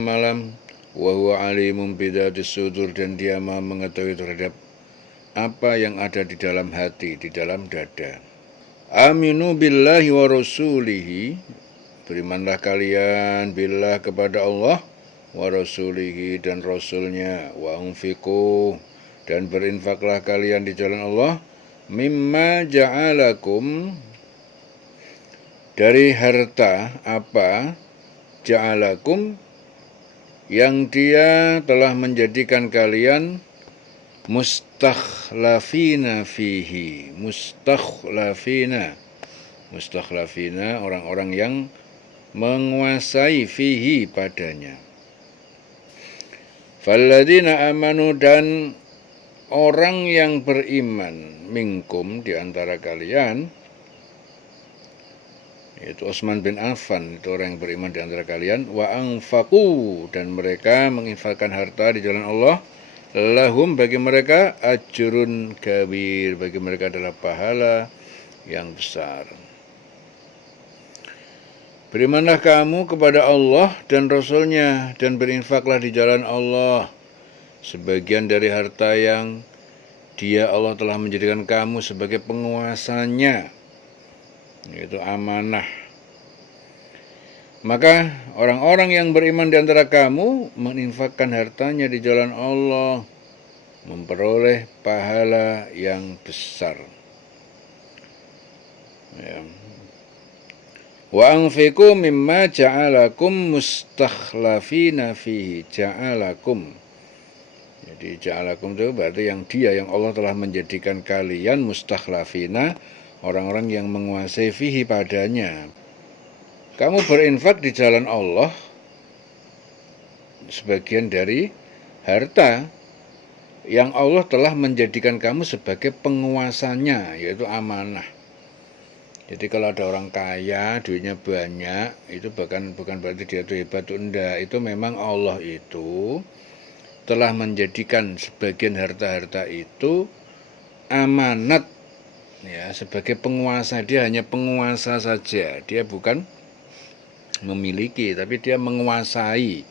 malam, wa huwa alimun bidatis sudur, dan dia maha mengetahui terhadap apa yang ada di dalam hati, di dalam dada. Aminu billahi wa rasulihi, berimanlah kalian billah kepada Allah, wa rasulihi dan rasulnya, wa unfiqu dan berinfaklah kalian di jalan Allah, mimma ja'alakum dari harta apa, ja'alakum yang dia telah menjadikan kalian mustakhlafina fihi. Mustakhlafina orang-orang yang menguasai fihi padanya. Falladzina amanu dan orang yang beriman minkum di antara kalian, yaitu Utsman bin Affan, itu orang yang beriman di antara kalian, wa anfaqu dan mereka menginfakkan harta di jalan Allah, lahum bagi mereka ajrun kabir, bagi mereka adalah pahala yang besar. Berimanlah kamu kepada Allah dan Rasulnya dan berinfaklah di jalan Allah sebagian dari harta yang dia Allah telah menjadikan kamu sebagai penguasanya, yaitu amanah. Maka orang-orang yang beriman di antara kamu menginfakkan hartanya di jalan Allah, memperoleh pahala yang besar. Ya. Wa anfiqu mimma ja'alakum mustakhlafina fihi. Ja'alakum. Jadi ja'alakum itu berarti yang Allah telah menjadikan kalian mustakhlafina, orang-orang yang menguasai fihi padanya. Kamu berinfak di jalan Allah sebagian dari harta yang Allah telah menjadikan kamu sebagai penguasanya, yaitu amanah. Jadi kalau ada orang kaya, duitnya banyak, itu bukan berarti dia itu hebat, itu enggak. Itu memang Allah itu telah menjadikan sebagian harta-harta itu amanat, ya, sebagai penguasa. Dia hanya penguasa saja, dia bukan memiliki, tapi dia menguasai.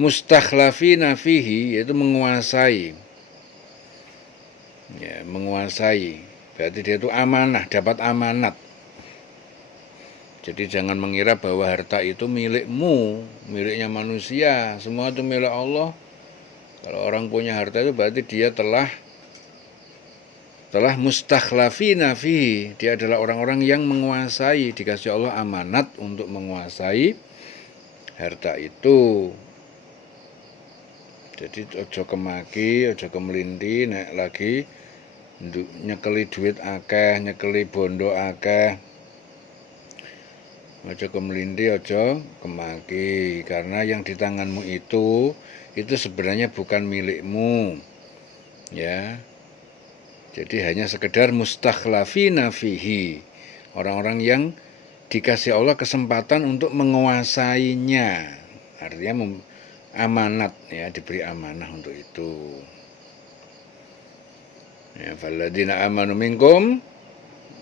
Mustakhlafina fihi, yaitu menguasai, ya, menguasai, berarti dia itu amanah, dapat amanat. Jadi jangan mengira bahwa harta itu milikmu, miliknya manusia, semua itu milik Allah. Kalau orang punya harta itu berarti dia telah mustakhlafina fihi, dia adalah orang-orang yang menguasai, dikasih Allah amanat untuk menguasai harta itu. Jadi ojo kemaki, ojo kemelindi, nek lagi nyekeli duit akeh, nyekeli bondo akeh, ojo kemelindi, ojo kemaki, karena yang di tanganmu itu sebenarnya bukan milikmu, ya. Jadi hanya sekedar mustakhlafina fihi, orang-orang yang dikasih Allah kesempatan untuk menguasainya, artinya amanat, ya, diberi amanah untuk itu. Ya, falladzina amanu minkum,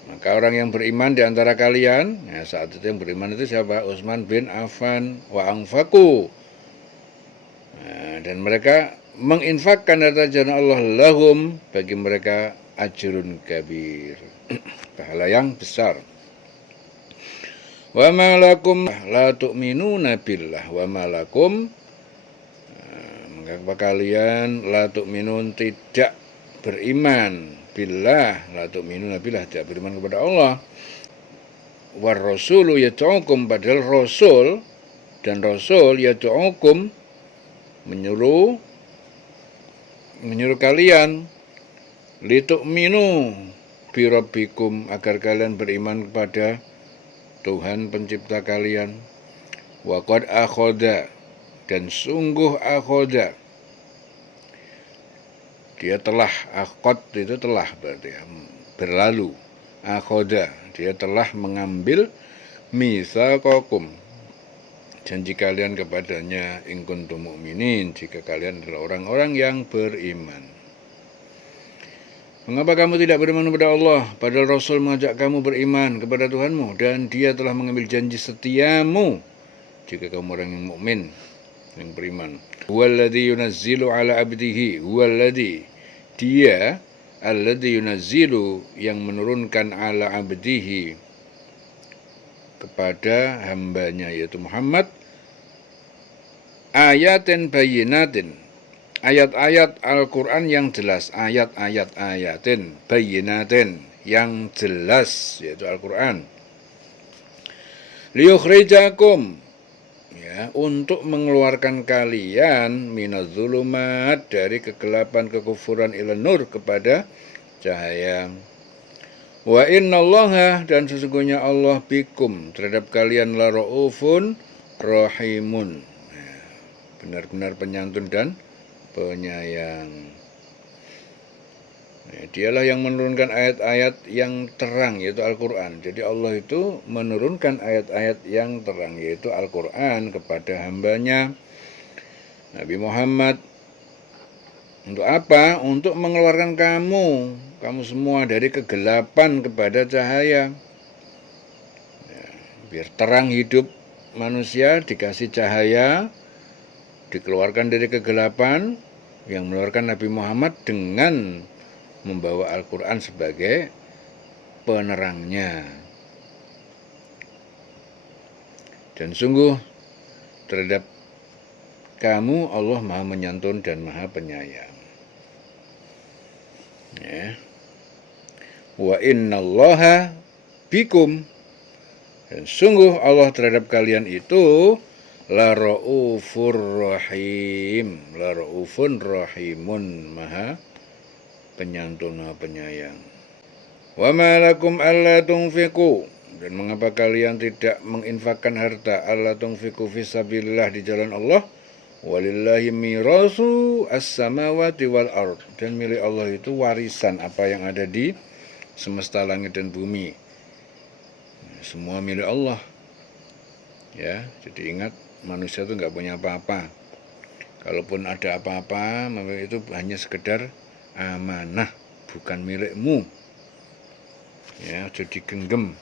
maka orang yang beriman di antara kalian, ya, saat itu yang beriman itu siapa? Utsman bin Affan, wa anfaqu. Nah, dan mereka menginfakkan harta jalan Allah, lahum bagi mereka ajrun kabir, pahala yang besar. Wa ma lakum la tu'minuna billah, wa ma lakum, mengapa kalian la tu'minun tidak beriman billah, la tu'minuna billah tidak beriman kepada Allah, war rasulu yad'ukum, padahal rasul dan rasul yad'ukum menyuruh kalian litu'minu bi rabbikum, agar kalian beriman kepada Tuhan pencipta kalian, wa qad akhoda, dan sungguh akhoda, dia telah, akhod itu telah berarti berlalu, akhoda dia telah mengambil mitsaqakum, janji kalian kepadanya, in kuntum mu'minin, jika kalian adalah orang-orang yang beriman. Mengapa kamu tidak beriman kepada Allah, padahal Rasul mengajak kamu beriman kepada Tuhanmu, dan dia telah mengambil janji setiamu, jika kamu orang yang mukmin. yang beriman. Huwallazi yunazzilu ala abdihi, huwallazi, dia, alladzi yunazzilu, yang menurunkan ala abdihi, kepada hambanya yaitu Muhammad, ayatin bayyinatin, ayat-ayat Al-Quran yang jelas, ayat-ayat ayatin bayyinatin, yang jelas yaitu Al-Quran. Liyukhrijakum, ya, untuk mengeluarkan kalian minadz-dzulumat, dari kegelapan kekufuran, ila nur, kepada cahaya. Wa innallaha, dan sesungguhnya Allah, bikum, terhadap kalian, la raufun rahimun, benar-benar penyantun dan penyayang. Dialah yang menurunkan ayat-ayat yang terang, yaitu Al-Quran. Jadi Allah itu menurunkan ayat-ayat yang terang, yaitu Al-Quran, kepada hambanya Nabi Muhammad. Untuk apa? Untuk mengeluarkan kamu semua dari kegelapan kepada cahaya. Biar terang hidup manusia, dikasih cahaya, dikeluarkan dari kegelapan, yang mengeluarkan Nabi Muhammad dengan membawa Al-Quran sebagai penerangnya. Dan sungguh terhadap kamu Allah Maha Menyantun dan Maha Penyayang. Ya. Wa innallaha bikum, dan sungguh Allah terhadap kalian itu la raufur rahim, la raufun rahimun, Maha Penyantun, Maha Penyayang. Wa ma lakum alla tunfiqu, dan mengapa kalian tidak menginfakkan harta, alla tunfiqu fisabilillah, di jalan Allah, walillahi mirasu as-samawati wal ard, dan milik Allah itu warisan apa yang ada di semesta langit dan bumi. Semua milik Allah. Ya, jadi ingat, manusia itu enggak punya apa-apa. Kalaupun ada apa-apa, maka itu hanya sekedar amanah, bukan milikmu. Ya, jadi genggam.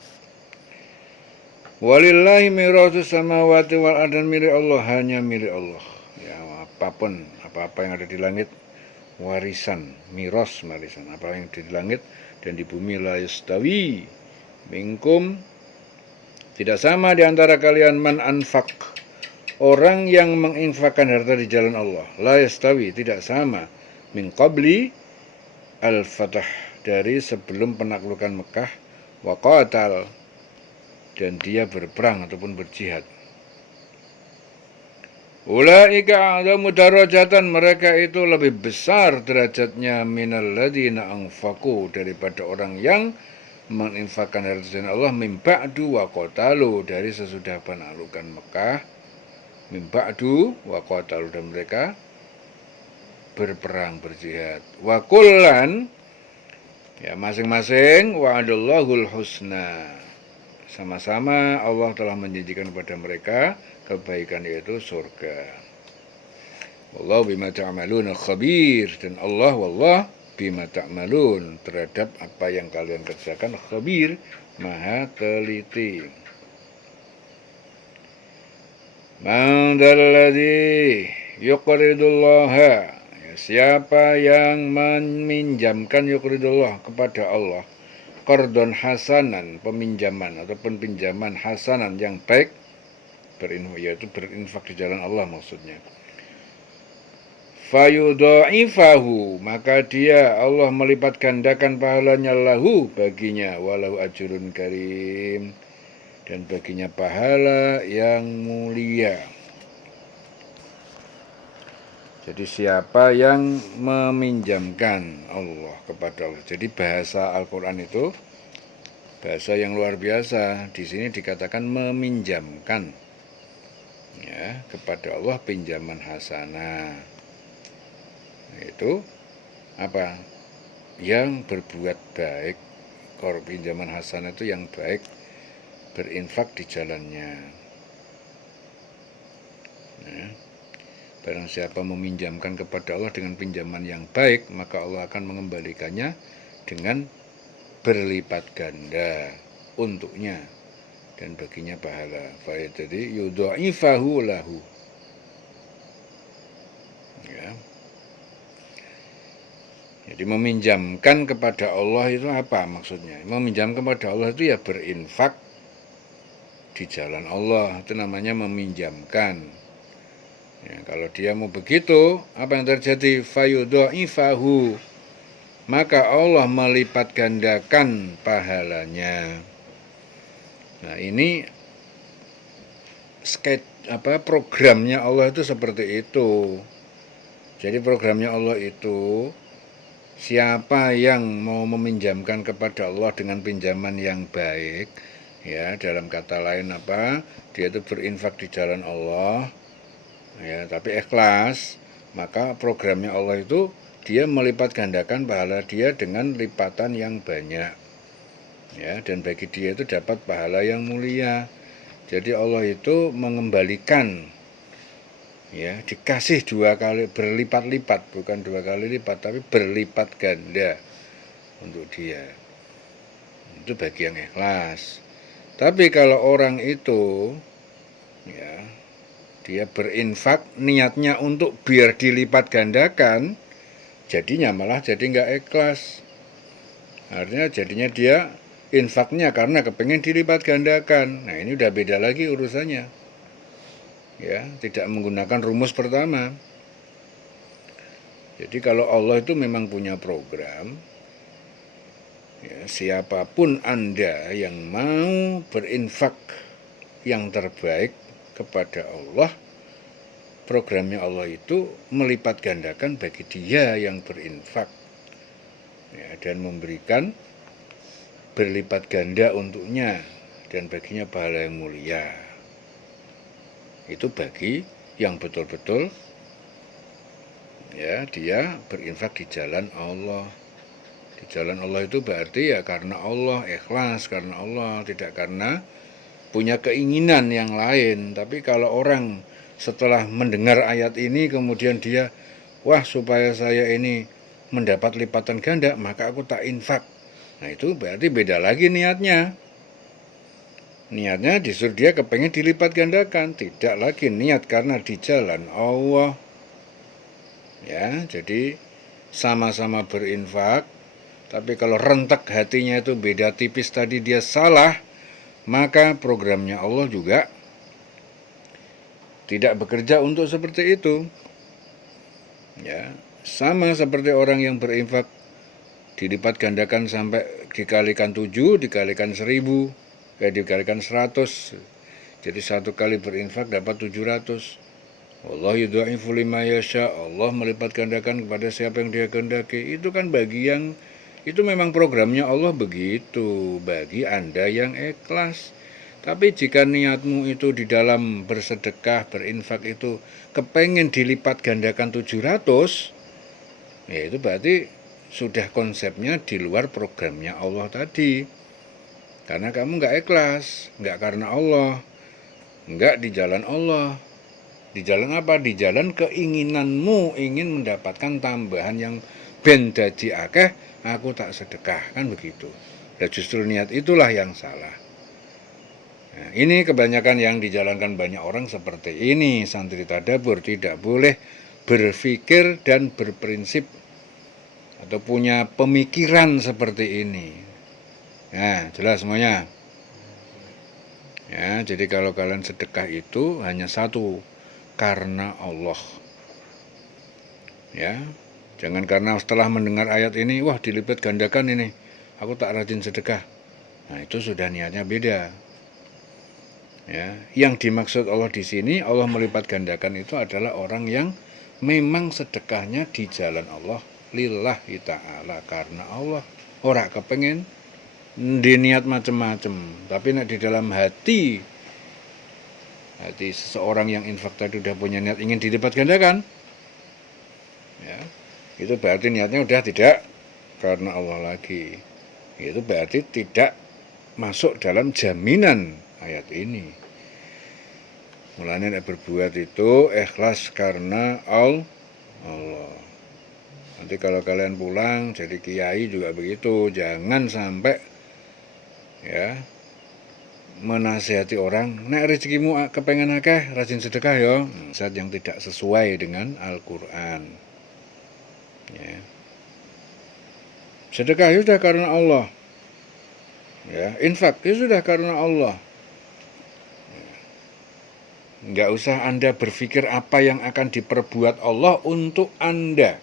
Walillahi mirasus samawati wal ard, dan milik Allah, hanya milik Allah. Ya, apapun, apa-apa yang ada di langit, warisan, miros, warisan. Apa yang di langit dan di bumi, la yastawi minkum, tidak sama di antara kalian, man anfaq, orang yang menginfakkan harta di jalan Allah, la yastawi, tidak sama, min qabli al-fatah, dari sebelum penaklukan Mekah, wa qatal, dan dia berperang ataupun berjihad. Ulaika a'zamu darajatan, mereka itu lebih besar derajatnya, minal ladzina anfaqu, daripada orang yang menginfakkan harta di jalan Allah, min ba'du wa qatalu, dari sesudah penaklukan Mekah, min ba'du wa qatalu, dan mereka berperang, berjihad. Wa kullan, ya, masing-masing, wa'adallahul husna, sama-sama Allah telah menjanjikan kepada mereka kebaikan, yaitu surga. Wallahu bima ta'maluna khabir, dan Allah, wallah bima ta'malun, terhadap apa yang kalian kerjakan, khabir, maha teliti. Man dalladzi yuqridullaha, siapa yang meminjamkan, yuqridullah, kepada Allah, qardon hasanan, peminjaman ataupun pinjaman hasanan yang baik, yaitu berinfak di jalan Allah maksudnya. Fayudha'ifahu, maka dia, Allah, melipat gandakan pahalanya, lahu, baginya, walau ajrun karim, dan baginya pahala yang mulia. Jadi siapa yang meminjamkan Allah kepada Allah. Jadi bahasa Al-Quran itu bahasa yang luar biasa. Di sini dikatakan meminjamkan, ya, kepada Allah pinjaman hasanah. Itu apa? Yang berbuat baik. Kalau pinjaman hasanah itu yang baik, berinfak di jalannya. Ya. Barang siapa meminjamkan kepada Allah dengan pinjaman yang baik, maka Allah akan mengembalikannya dengan berlipat ganda untuknya dan baginya pahala. Jadi yudha'ifahu lahu. Ya. Jadi meminjamkan kepada Allah itu apa maksudnya? Meminjam kepada Allah itu ya berinfak di jalan Allah, itu namanya meminjamkan. Ya, kalau dia mau begitu, apa yang terjadi? Fayudha'ifahu, maka Allah melipat gandakan pahalanya. Nah, ini programnya Allah itu seperti itu. Jadi programnya Allah itu, siapa yang mau meminjamkan kepada Allah dengan pinjaman yang baik, ya dalam kata lain dia itu berinfak di jalan Allah, ya tapi ikhlas, maka programnya Allah itu dia melipat gandakan pahala dia dengan lipatan yang banyak, ya, dan bagi dia itu dapat pahala yang mulia. Jadi Allah itu mengembalikan, ya, dikasih 2 kali berlipat-lipat, bukan 2 kali lipat tapi berlipat ganda untuk dia. Itu bagi yang ikhlas. Tapi kalau orang itu, ya, dia berinfak niatnya untuk biar dilipat gandakan, jadinya malah jadi nggak ikhlas. Artinya jadinya dia infaknya karena kepengen dilipat gandakan. Nah, ini udah beda lagi urusannya. Ya, tidak menggunakan rumus pertama. Jadi kalau Allah itu memang punya program, ya, siapapun Anda yang mau berinfak yang terbaik kepada Allah, programnya Allah itu melipat gandakan bagi dia yang berinfak, ya, dan memberikan berlipat ganda untuknya dan baginya pahala yang mulia. Itu bagi yang betul-betul, ya, dia berinfak di jalan Allah. Di jalan Allah itu berarti ya karena Allah, ikhlas karena Allah, tidak karena punya keinginan yang lain. Tapi kalau orang setelah mendengar ayat ini kemudian dia, wah supaya saya ini mendapat lipatan ganda, maka aku tak infak. Nah itu berarti beda lagi niatnya. Niatnya disuruh dia kepengen dilipat gandakan, tidak lagi niat karena di jalan Allah. Ya, jadi sama-sama berinfak, tapi kalau rentek hatinya itu beda tipis tadi dia salah, maka programnya Allah juga tidak bekerja untuk seperti itu. Ya, sama seperti orang yang berinfak dilipat gandakan sampai dikalikan 7, dikalikan 1000, dikalikan 100. Jadi 1 kali berinfak dapat 700. Allah yudha'ifu lima yasha, Allah melipat gandakan kepada siapa yang dia kehendaki. Itu kan bagi yang, itu memang programnya Allah begitu, bagi Anda yang ikhlas. Tapi jika niatmu itu di dalam bersedekah, berinfak itu kepengen dilipat gandakan 700, ya itu berarti sudah konsepnya di luar programnya Allah tadi. Karena kamu nggak ikhlas, nggak karena Allah, nggak di jalan Allah. Di jalan apa? Di jalan keinginanmu ingin mendapatkan tambahan yang ben dadi akeh, aku tak sedekah, kan begitu. Dan justru niat itulah yang salah. Nah, ini kebanyakan yang dijalankan banyak orang seperti ini. Santri tadabbur tidak boleh berpikir dan berprinsip atau punya pemikiran seperti ini. Nah, jelas semuanya. Ya, jadi kalau kalian sedekah itu hanya satu, karena Allah. Ya, jangan karena setelah mendengar ayat ini, wah dilipat gandakan ini, aku tak rajin sedekah. Nah, itu sudah niatnya beda. Ya, yang dimaksud Allah di sini, Allah melipat gandakan itu adalah orang yang memang sedekahnya di jalan Allah, lillahi ta'ala, karena Allah. Ora kepengen di niat macam-macam, tapi di dalam hati seseorang yang infak tadi udah punya niat ingin dilipat gandakan, ya, itu berarti niatnya udah tidak karena Allah lagi. Itu berarti tidak masuk dalam jaminan ayat ini. Mulanya berbuat itu ikhlas karena Allah. Nanti kalau kalian pulang jadi kiai juga begitu, jangan sampai, ya, menasihati orang, nek rezekimu kepengen akeh, rajin sedekah ya. Zat yang tidak sesuai dengan Al-Quran. Ya. Sedekah ya sudah karena Allah. Ya, infak ya sudah karena Allah. Nggak usah Anda berpikir apa yang akan diperbuat Allah untuk Anda.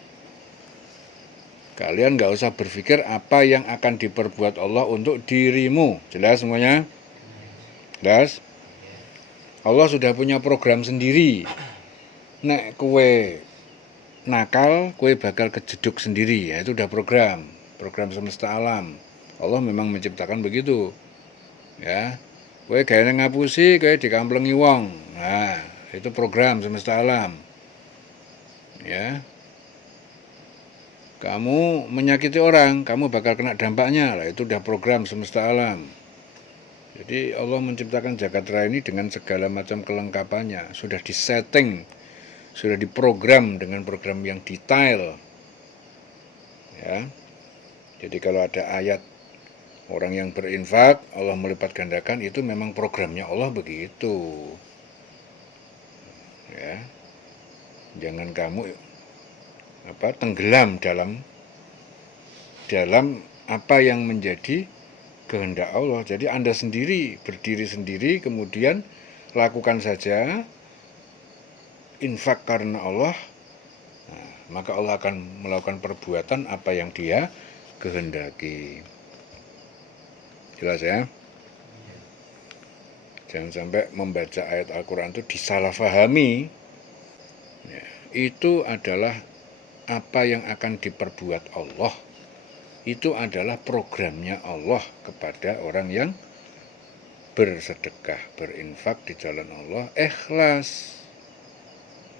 Kalian nggak usah berpikir apa yang akan diperbuat Allah untuk dirimu. Jelas semuanya? Jelas? Allah sudah punya program sendiri. Nek kue nakal, kue bakal kejeduk sendiri. Ya, itu udah program semesta alam. Allah memang menciptakan begitu. Ya, kue gaya ngapusi, kue dikamplengi wong. Nah, itu program semesta alam. Ya, kamu menyakiti orang, kamu bakal kena dampaknya. Lah, itu udah program semesta alam. Jadi Allah menciptakan jagat raya ini dengan segala macam kelengkapannya. Sudah disetting, sudah diprogram dengan program yang detail. Ya. Jadi kalau ada ayat orang yang berinfak, Allah melipat gandakan, itu memang programnya Allah begitu. Ya. Jangan kamu tenggelam dalam apa yang menjadi kehendak Allah. Jadi Anda sendiri berdiri sendiri, kemudian lakukan saja infak karena Allah. Nah, maka Allah akan melakukan perbuatan apa yang Dia kehendaki. Jelas ya? Jangan sampai membaca ayat Al-Quran itu disalahfahami. Ya, itu adalah apa yang akan diperbuat Allah. Itu adalah programnya Allah kepada orang yang bersedekah, berinfak di jalan Allah, ikhlas.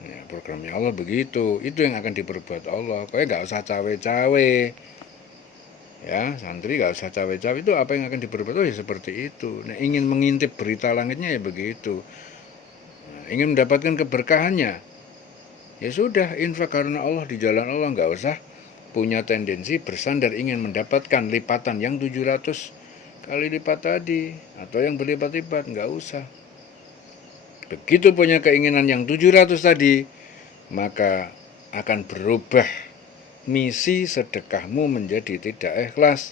Ya, programnya Allah begitu. Itu yang akan diperbuat Allah. Kau nggak usah cawe-cawe. Ya, santri nggak usah cawe-cawe. Itu apa yang akan diperbuat Allah ya seperti itu. Nah, ingin mengintip berita langitnya ya begitu. Nah, ingin mendapatkan keberkahannya, ya sudah, infak karena Allah di jalan Allah, nggak usah punya tendensi bersandar ingin mendapatkan lipatan yang 700 kali lipat tadi atau yang berlipat-lipat, nggak usah. Begitu punya keinginan yang 700 tadi, maka akan berubah misi sedekahmu menjadi tidak ikhlas.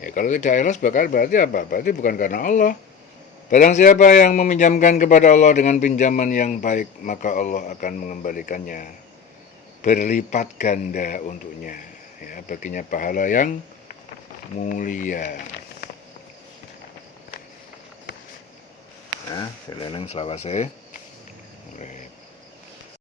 Ya, kalau tidak ikhlas berarti apa? Berarti bukan karena Allah. Barang siapa yang meminjamkan kepada Allah dengan pinjaman yang baik, maka Allah akan mengembalikannya berlipat ganda untuknya. Ya, baginya pahala yang mulia. Nah, seleneng selawase.